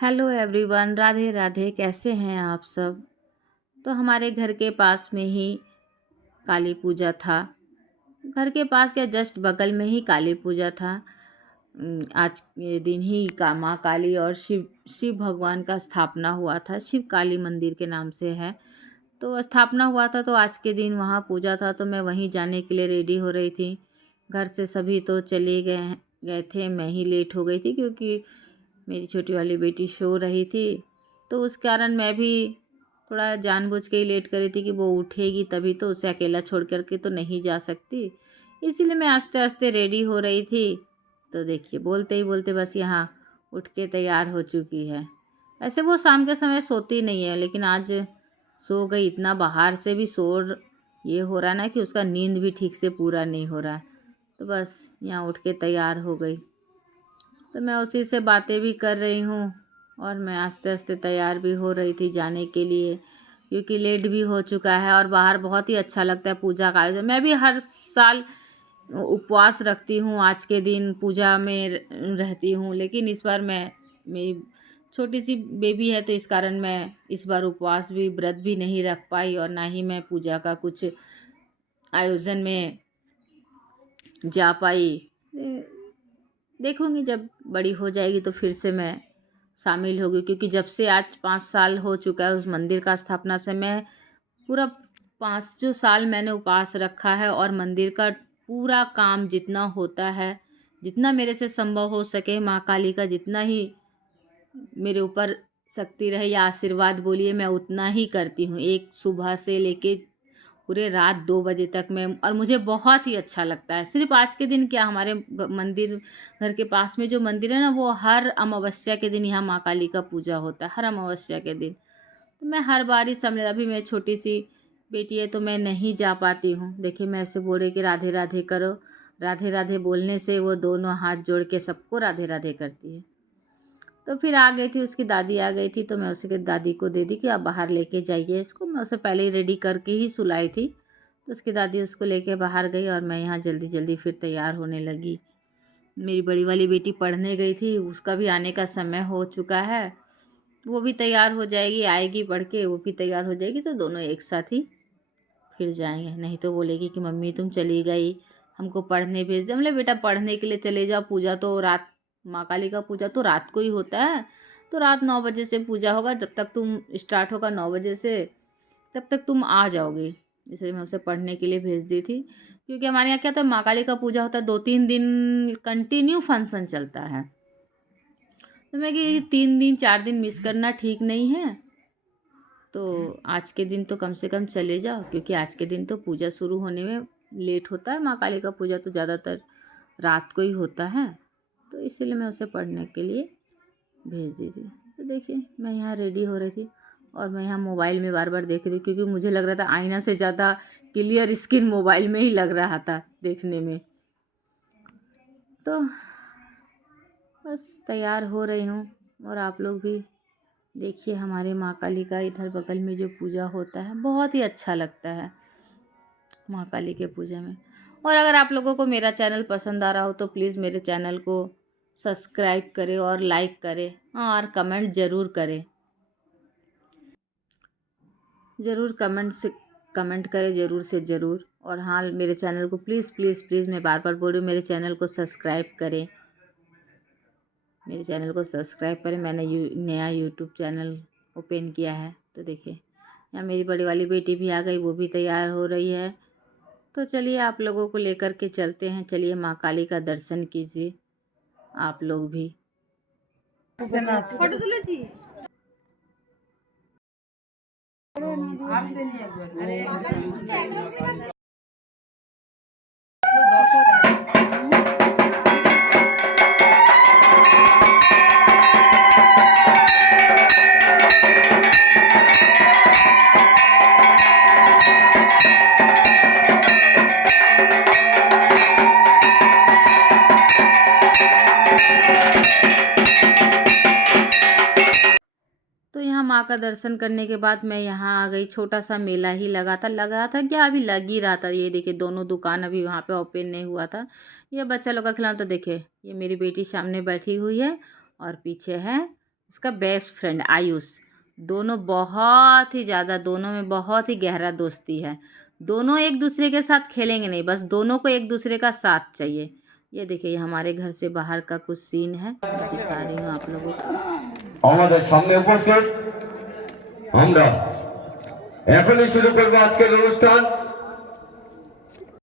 Hello everyone, Radhe Radhe. कैसे हैं आप सब? तो हमारे घर के पास में ही काली पूजा था। घर के पास क्या, जस्ट बगल में ही काली पूजा था। आज के दिन ही का माँ काली और शिव शिव भगवान का स्थापना हुआ था। शिव काली मंदिर के नाम से है। तो स्थापना हुआ था, तो आज के दिन वहाँ पूजा था, तो मैं वहीं जाने के लिए रेडी हो रही थी। घर से सभी तो चले गए गए थे, मैं ही लेट हो गई थी क्योंकि मेरी छोटी वाली बेटी सो रही थी। तो उस कारण मैं भी थोड़ा जानबूझ के ही लेट कर रही थी कि वो उठेगी तभी, तो उसे अकेला छोड़ कर के तो नहीं जा सकती। इसीलिए मैं आस्ते आस्ते रेडी हो रही थी। तो देखिए, बोलते ही बोलते बस यहाँ उठ के तैयार हो चुकी है। ऐसे वो शाम के समय सोती नहीं है, लेकिन आज सो गई। इतना बाहर से भी शोर ये हो रहा है ना कि उसका नींद भी ठीक से पूरा नहीं हो रहा है। तो बस यहाँ उठ के तैयार हो गई। तो मैं उसी से बातें भी कर रही हूँ और मैं आस्ते आस्ते तैयार भी हो रही थी जाने के लिए, क्योंकि लेट भी हो चुका है और बाहर बहुत ही अच्छा लगता है पूजा का आयोजन। मैं भी हर साल उपवास रखती हूँ, आज के दिन पूजा में रहती हूँ, लेकिन इस बार मेरी छोटी सी बेबी है, तो इस कारण मैं इस बार उपवास भी व्रत भी नहीं रख पाई और ना ही मैं पूजा का कुछ आयोजन में जा पाई। देखूंगी जब बड़ी हो जाएगी तो फिर से मैं शामिल होगी, क्योंकि जब से आज 5 साल हो चुका है उस मंदिर का स्थापना से, मैं पूरा 5 जो साल मैंने उपवास रखा है और मंदिर का पूरा काम जितना होता है, जितना मेरे से संभव हो सके, माँ काली का जितना ही मेरे ऊपर शक्ति रहे या आशीर्वाद बोलिए, मैं उतना ही करती हूँ। एक सुबह से लेके पूरे रात 2 बजे तक मैं, और मुझे बहुत ही अच्छा लगता है। सिर्फ आज के दिन क्या, हमारे मंदिर, घर के पास में जो मंदिर है ना, वो हर अमावस्या के दिन यहाँ माँ काली का पूजा होता है, हर अमावस्या के दिन। तो मैं हर बार ही समझ, अभी मेरी छोटी सी बेटी है तो मैं नहीं जा पाती हूँ। देखिए, मैं ऐसे बोल रही कि राधे राधे करो। राधे राधे बोलने से वो दोनों हाथ जोड़ के सबको राधे राधे करती है। तो फिर आ गई थी, उसकी दादी आ गई थी, तो मैं उसके दादी को दे दी कि आप बाहर लेके जाइए इसको। मैं उसे पहले ही रेडी करके ही सुलाई थी। तो उसकी दादी उसको लेके बाहर गई और मैं यहाँ जल्दी जल्दी फिर तैयार होने लगी। मेरी बड़ी वाली बेटी पढ़ने गई थी, उसका भी आने का समय हो चुका है। वो भी तैयार हो जाएगी, आएगी पढ़ के, वो भी तैयार हो जाएगी, तो दोनों एक साथ ही फिर जाएंगे। नहीं तो बोलेगी कि मम्मी तुम चली गई, हमको पढ़ने भेज दे। हमने बेटा पढ़ने के लिए चले जाओ, पूजा तो रात, माँ काली का पूजा तो रात को ही होता है, तो रात 9 बजे से पूजा होगा, जब तक तुम स्टार्ट होगा 9 बजे से, तब तक तुम आ जाओगी। इसलिए मैं उसे पढ़ने के लिए भेज दी थी, क्योंकि हमारे यहाँ क्या था, माँ काली का पूजा होता है 2-3 दिन कंटिन्यू फंक्शन चलता है। तो मैं कि 3 दिन 4 दिन मिस करना ठीक नहीं है, तो आज के दिन तो कम से कम चले जाओ, क्योंकि आज के दिन तो पूजा शुरू होने में लेट होता है। माँ काली का पूजा तो ज़्यादातर रात को ही होता है, तो इसीलिए मैं उसे पढ़ने के लिए भेज दी थी। तो देखिए, मैं यहाँ रेडी हो रही थी और मैं यहाँ मोबाइल में बार बार देख रही हूँ, क्योंकि मुझे लग रहा था आईना से ज़्यादा क्लियर स्क्रीन मोबाइल में ही लग रहा था देखने में। तो बस तैयार हो रही हूँ, और आप लोग भी देखिए, हमारे माँ काली का इधर बगल में जो पूजा होता है बहुत ही अच्छा लगता है माँ काली के पूजा में। और अगर आप लोगों को मेरा चैनल पसंद आ रहा हो तो प्लीज़ मेरे चैनल को सब्सक्राइब करें और लाइक करें, हाँ, और कमेंट ज़रूर करें। ज़रूर कमेंट करें, ज़रूर से ज़रूर। और हाँ, मेरे चैनल को प्लीज़ प्लीज़ प्लीज़, मैं बार बार बोल रही हूँ, मेरे चैनल को सब्सक्राइब करें। मेरे चैनल को सब्सक्राइब करें। मैंने नया यूट्यूब चैनल ओपन किया है। तो देखिए, यहाँ मेरी बड़ी वाली बेटी भी आ गई, वो भी तैयार हो रही है। तो चलिए, आप लोगों को लेकर के चलते हैं। चलिए, माँ काली का दर्शन कीजिए आप लोग भी। तो यहाँ माँ का दर्शन करने के बाद मैं यहाँ आ गई। छोटा सा मेला ही लगा था क्या, अभी लग ही रहा था। ये देखिए, दोनों दुकान अभी वहाँ पे ओपन नहीं हुआ था। ये बच्चा लोग का खिलौना, तो देखिए, ये मेरी बेटी सामने बैठी हुई है और पीछे है इसका बेस्ट फ्रेंड आयुष। दोनों बहुत ही ज़्यादा, दोनों में बहुत ही गहरा दोस्ती है। दोनों एक दूसरे के साथ खेलेंगे नहीं, बस दोनों को एक दूसरे का साथ चाहिए। ये देखिए, हमारे घर से बाहर का कुछ सीन है, मैं दिखा रही हूँ आप लोगों को। আমাদের সামনে উপস্থিত, আমরা এখনই শুরু করব আজকের অনুষ্ঠান।